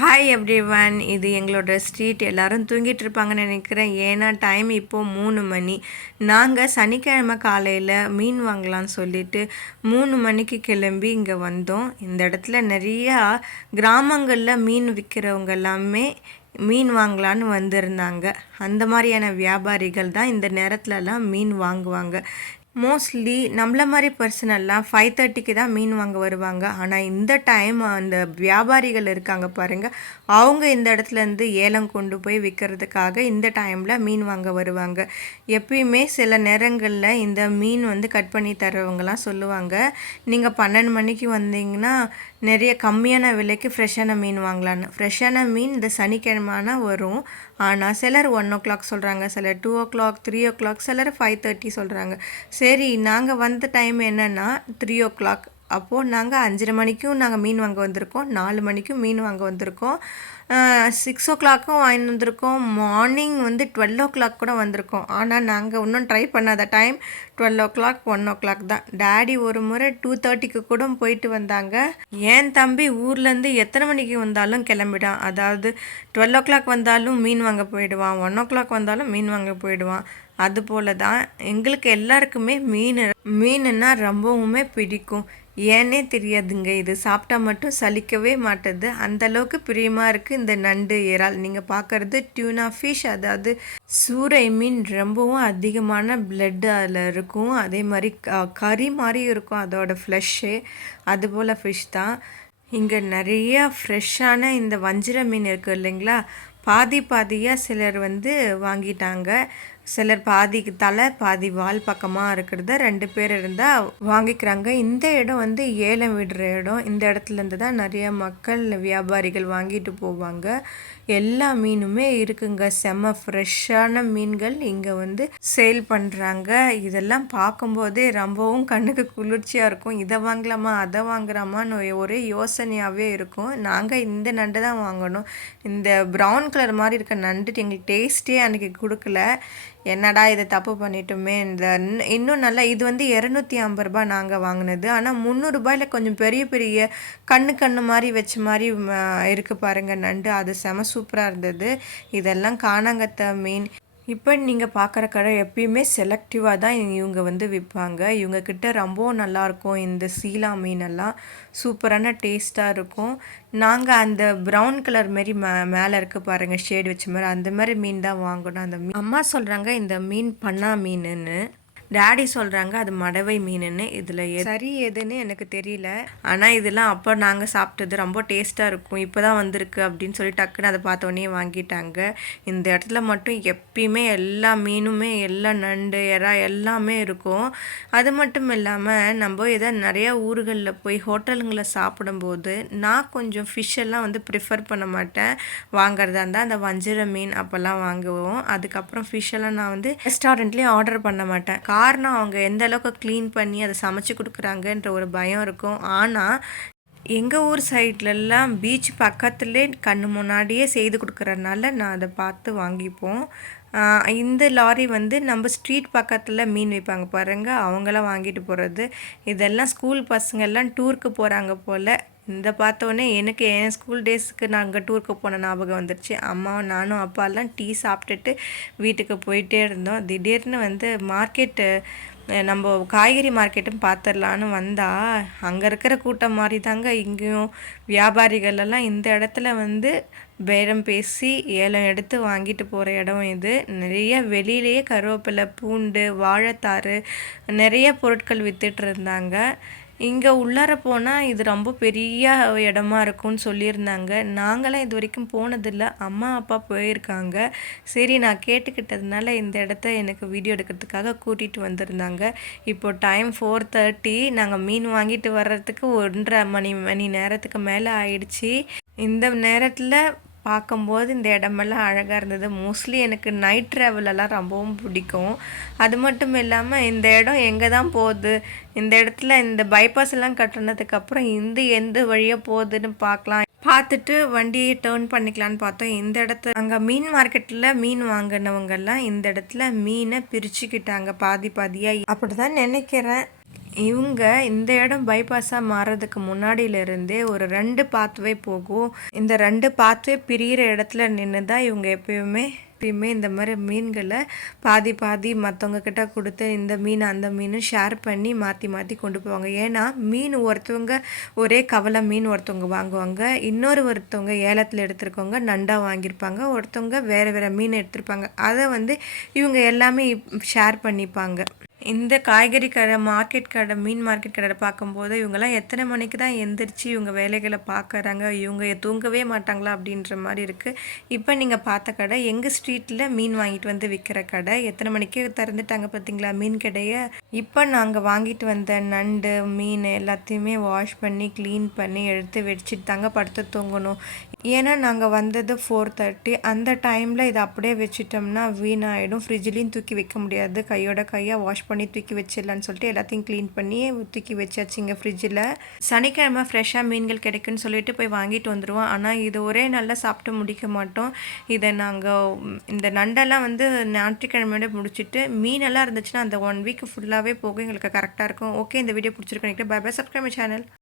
Hi everyone, இது எங்களோட street. எல்லோரும் தூங்கிட்டு இருப்பாங்கன்னு நினைக்கிறேன். ஏன்னா டைம் இப்போது 3 மணி. நாங்கள் சனிக்கிழமை காலையில் மீன் வாங்கலான்னு சொல்லிட்டு 3 மணிக்கு கிளம்பி இங்கே வந்தோம். இந்த இடத்துல நிறையா கிராமங்களில் மீன் விற்கிறவங்க எல்லாமே மீன் வாங்கலான்னு வந்திருந்தாங்க. அந்த மாதிரியான வியாபாரிகள் தான் இந்த நேரத்துலலாம் மீன் வாங்குவாங்க. மோஸ்ட்லி நம்மள மாதிரி பர்சனெல்லாம் 5:30க்கு தான் மீன் வாங்க வருவாங்க. ஆனால் இந்த டைம் அந்த வியாபாரிகள் இருக்காங்க பாருங்கள், அவங்க இந்த இடத்துலேருந்து ஏலம் கொண்டு போய் விற்கிறதுக்காக இந்த டைமில் மீன் வாங்க வருவாங்க. எப்பயுமே சில நேரங்களில் இந்த மீன் கட் பண்ணி தர்றவங்கலாம் சொல்லுவாங்க, நீங்கள் 12 மணிக்கு வந்தீங்கன்னா நிறைய கம்மியான விலைக்கு ஃப்ரெஷ்ஷான மீன் வாங்கலான்னு. ஃப்ரெஷ்ஷான மீன் இந்த சனிக்கிழமைனா வரும். ஆனால் சிலர் 1 o'clock சொல்கிறாங்க, சிலர் 2 o'clock, 3 o'clock, சிலர் 5:30 சொல்கிறாங்க. சரி, நாங்கள் வந்த டைம் என்னென்னா 3 o'clock. அப்போது நாங்கள் 5:30 மணிக்கும் நாங்கள் மீன் வாங்க வந்திருக்கோம், 4 மணிக்கும் மீன் வாங்க வந்திருக்கோம், 6 o'clock வாங்கி வந்திருக்கோம், மார்னிங் 12 o'clock கூட வந்திருக்கோம். ஆனால் நாங்கள் இன்னும் ட்ரை பண்ணாத டைம் 12 o'clock, 1 o'clock தான். டேடி ஒரு முறை 2:30க்கு கூட போயிட்டு வந்தாங்க. என் தம்பி ஊர்லேருந்து எத்தனை மணிக்கு வந்தாலும் கிளம்பிடான். அதாவது 12 o'clock வந்தாலும் மீன் வாங்க போயிடுவான், 1 o'clock வந்தாலும் மீன் வாங்க போயிடுவான். அதுபோல தான் எங்களுக்கு எல்லாருக்குமே மீனுன்னா ரொம்பவுமே பிடிக்கும். ஏன்னே தெரியாதுங்க, இது சாப்பிட்டா மட்டும் சலிக்கவே மாட்டுது. அந்தளவுக்கு பிரியமாக இருக்குது இந்த நண்டு, இறால். நீங்கள் பார்க்குறது டியூனா ஃபிஷ், அதாவது சூறை மீன். ரொம்பவும் அதிகமான பிளட் அதில் இருக்கும். அதே மாதிரி கறி மாதிரி இருக்கும் அதோட ஃப்ளஷ்ஷு. அதுபோல் ஃபிஷ் தான். இங்கே நிறையா ஃப்ரெஷ்ஷான இந்த வஞ்சிர மீன் இருக்குது இல்லைங்களா, பாதியாக சிலர் வாங்கிட்டாங்க. சிலர் பாதிக்கு தலை பாதி வால் பக்கமாக இருக்கிறத 2 பேர் இருந்தால் வாங்கிக்கிறாங்க. இந்த இடம் ஏலம் விடுற இடம். இந்த இடத்துலேருந்து தான் நிறைய மக்கள் வியாபாரிகள் வாங்கிட்டு போவாங்க. எல்லா மீனுமே இருக்குங்க. செம்ம ஃப்ரெஷ்ஷான மீன்கள் இங்கே சேல் பண்ணுறாங்க. இதெல்லாம் பார்க்கும்போதே ரொம்பவும் கண்ணுக்கு குளிர்ச்சியாக இருக்கும். இதை வாங்கலாமா அதை வாங்குறாமான்னு ஒரே யோசனையாகவே இருக்கும். நாங்கள் இந்த நண்டு தான் வாங்கணும். இந்த ப்ரௌன் கலர் மாதிரி இருக்க நண்டு எங்களுக்கு டேஸ்ட்டே அன்றைக்கி கொடுக்கல. என்னடா இதை தப்பு பண்ணிட்டோமே. இன்னும் நல்லா இது 250 ரூபாய் நாங்கள் வாங்கினது. ஆனால் 300 ரூபாயில் கொஞ்சம் பெரிய பெரிய கண்ணு மாதிரி வச்ச மாதிரி இருக்குது பாருங்கள் நண்டு. அது செம சூப்பராக இருந்தது. இதெல்லாம் காணாங்கத்தை மீன். இப்போ நீங்கள் பார்க்குற கடை எப்பயுமே செலக்டிவாக தான் இவங்க விற்பாங்க. இவங்கக்கிட்ட ரொம்பவும் நல்லாயிருக்கும். இந்த சீலா மீனெல்லாம் சூப்பரான டேஸ்ட்டாக இருக்கும். நாங்கள் அந்த ப்ரௌன் கலர் மாரி மேலே இருக்குது பாருங்கள், ஷேடு வச்ச மாதிரி, அந்த மாதிரி மீன் தான் வாங்கணும். அந்த மீன் அம்மா சொல்கிறாங்க இந்த மீன் பண்ணா மீனுன்னு, டேடி சொல்கிறாங்க அது மடவை மீனுன்னு. இதில் சரி எதுன்னு எனக்கு தெரியல. ஆனால் இதெல்லாம் அப்போ நாங்கள் சாப்பிட்டது ரொம்ப டேஸ்ட்டாக இருக்கும். இப்போ தான் வந்திருக்கு அப்படின்னு சொல்லி டக்குன்னு அதை பார்த்தோன்னே வாங்கிட்டாங்க. இந்த இடத்துல மட்டும் எப்பயுமே எல்லா மீனுமே, எல்லா நண்டு, எறா எல்லாமே இருக்கும். அது மட்டும் இல்லாமல் நம்ம எதாவது நிறையா ஊர்களில் போய் ஹோட்டலுங்களில் சாப்பிடும்போது நான் கொஞ்சம் ஃபிஷ்ஷெல்லாம் ப்ரிஃபர் பண்ண மாட்டேன். வாங்குறதா இருந்தால் அந்த வஞ்சிர மீன் அப்போல்லாம் வாங்குவோம். அதுக்கப்புறம் ஃபிஷ்ஷெல்லாம் நான் ரெஸ்டாரண்ட்லேயும் ஆர்டர் பண்ண மாட்டேன். காரணம் அவங்க எந்த அளவுக்கு க்ளீன் பண்ணி அதை சமைச்சு கொடுக்குறாங்கன்ற ஒரு பயம் இருக்கும். ஆனால் எங்கள் ஊர் சைட்லலாம் பீச் பக்கத்துலேயே கண்ணு முன்னாடியே செய்து கொடுக்குறதுனால நான் அதை பார்த்து வாங்கிப்போம். இந்த லாரி நம்ம ஸ்ட்ரீட் பக்கத்தில் மீன் வைப்பாங்க பாருங்கள், அவங்களாம் வாங்கிட்டு போகிறது. இதெல்லாம் ஸ்கூல் பசங்கள்லாம் டூருக்கு போகிறாங்க போல். இந்த பார்த்தோன்னே எனக்கு என் ஸ்கூல் டேஸுக்கு நாங்கள் டூருக்கு போன ஞாபகம் வந்துடுச்சு. அம்மாவும் நானும் அப்பாலாம் டீ சாப்பிட்டுட்டு வீட்டுக்கு போயிட்டே இருந்தோம். திடீர்னு மார்க்கெட்டு, நம்ம காய்கறி மார்க்கெட்டும் பார்த்துடலான்னு வந்தால் அங்கே இருக்கிற கூட்டம் மாதிரி தாங்க இங்கேயும். வியாபாரிகளெல்லாம் இந்த இடத்துல பேரம் பேசி ஏலம் எடுத்து வாங்கிட்டு போகிற இடம் இது. நிறைய வெளியிலேயே கருவேப்பிலை, பூண்டு, வாழைத்தாறு, நிறைய பொருட்கள் விற்றுட்டு இருந்தாங்க. இங்கே உள்ளார போனால் இது ரொம்ப பெரிய இடமா இருக்கும்னு சொல்லியிருந்தாங்க. நாங்களாம் இது வரைக்கும் போனதில்லை, அம்மா அப்பா போயிருக்காங்க. சரி, நான் கேட்டுக்கிட்டதுனால இந்த இடத்த எனக்கு வீடியோ எடுக்கிறதுக்காக கூட்டிகிட்டு வந்திருந்தாங்க. இப்போ டைம் 4:30. நாங்கள் மீன் வாங்கிட்டு வர்றதுக்கு 1.5 மணி நேரத்துக்கு மேலே ஆயிடுச்சு. இந்த நேரத்தில் பார்க்கும்போது இந்த இடமெல்லாம் அழகாக இருந்தது. மோஸ்ட்லி எனக்கு நைட் ட்ராவலெல்லாம் ரொம்பவும் பிடிக்கும். அது மட்டும் இல்லாமல் இந்த இடம் எங்கே தான் போகுது, இந்த இடத்துல இந்த பைபாஸ் எல்லாம் கட்டினதுக்கப்புறம் எந்த வழியாக போகுதுன்னு பார்த்துட்டு வண்டியை டேர்ன் பண்ணிக்கலான்னு பார்த்தோம். இந்த இடத்துல அங்கே மீன் மார்க்கெட்டில் மீன் வாங்கினவங்கெல்லாம் இந்த இடத்துல மீனை பிரிச்சுக்கிட்டாங்க பாதியாக. அப்படி தான் நினைக்கிறேன். இவங்க இந்த இடம் பைபாஸா மாறுறதுக்கு முன்னாடியிலிருந்தே ஒரு 2 பாத்வே போகும். இந்த 2 பாத்வே பிரியிற இடத்துல நின்னு தான் இவங்க எப்பயுமே இந்த மாரி மீன்கள பாதி பாதி மத்தவங்க கிட்ட குடுத்து, இந்த மீன், அந்த மீன்னு ஷேர் பண்ணி மாத்தி மாத்தி கொண்டு போவாங்க. ஏன்னா, மீன் ஒருத்தவங்க ஒரே கவல மீன் ஒருத்தவங்க வாங்குவாங்க. ஒருத்தவங்க ஏலத்துல எடுத்திருக்கவங்க நண்டா வாங்கியிருப்பாங்க. ஒருத்தவங்க வேற வேற மீன் எடுத்திருப்பாங்க. அத வந்து இவங்க எல்லாமே ஷேர் பண்ணிப்பாங்க. இந்த காய்கறி கடை, மார்க்கெட் கடை, மீன் மார்க்கெட் கடையில பார்க்கும்போது, இவங்கலாம் எத்தனை மணிக்கு தான் எந்திரிச்சு இவங்க வேலைகள பார்க்குறாங்க? இவங்க தூங்கவே மாட்டாங்களா? அப்படின்ற மாரி இருக்கு. இப்ப நீங்க பார்த்த கடை, எங்க ஸ்ட்ரீட்ல மீன் வாங்கிட்டு வந்து விக்கிற கடை. எத்தனை மணிக்கு திறந்துட்டாங்க பார்த்தீங்களா மீன் கடைய? இப்ப நாங்க வாங்கிட்டு வந்த நண்டு, மீன் எல்லாத்தையுமே வாஷ் பண்ணி, கிளீன் பண்ணி, எடுத்து வச்சுட்டு தாங்க படுத்து தூங்கணும். ஏன்னா, நாங்க வந்தது 4:30 அந்த டைம்ல இத அப்படியே வச்சுட்டோம்னா வீணாயிடும். ஃப்ரிட்ஜ்லயும் தூக்கி வைக்க முடியாது. கையோட கையா வாஷ் பண்ணி தூக்கி வச்சிடலான்னு சொல்லிட்டு எல்லாத்தையும் க்ளீன் பண்ணி தூக்கி வச்சாச்சுங்க ஃப்ரிட்ஜில். சனிக்கிழமை ஃப்ரெஷ்ஷாக மீன்கள் கிடைக்குன்னு சொல்லிட்டு போய் வாங்கிட்டு வந்துடுவோம். ஆனால் இது ஒரே நாளில் சாப்பிட்டு முடிக்க மாட்டோம். இதை நாங்கள் இந்த நண்டெல்லாம் வந்து ஞாயிற்றுக்கிழமையோட முடிச்சுட்டு மீனெல்லாம் இருந்துச்சுன்னா அந்த 1 வீக் ஃபுல்லாகவே போக எங்களுக்கு கரெக்டாக இருக்கும். ஓகே, இந்த வீடியோ பிடிச்சிருக்கேன். Bye bye. Subscribe my channel.